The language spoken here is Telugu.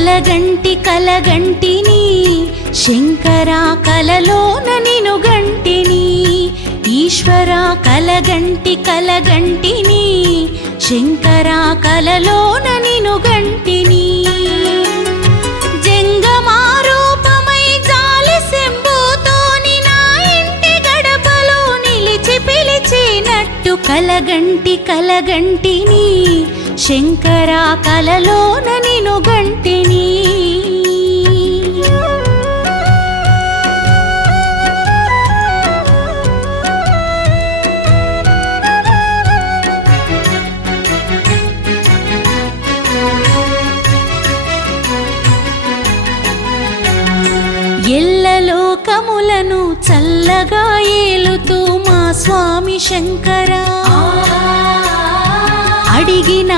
కలగంటి కలగంటిని శంకరా కలలోన నిను గంటిని ఈశ్వరా కలగంటి కలగంటిని శంకరా కలలోన నిను గంటిని జంగమారూపమై జాలి శంభుతోని నా ఇంటి గడపలో నిలిచి పిలిచినట్టు కలగంటి కలగంటిని శంకరా కలలోన నిను గంటిని ఎల్లలోకములను చల్లగా ఏలుతూ మా స్వామి శంకరా అడిగిన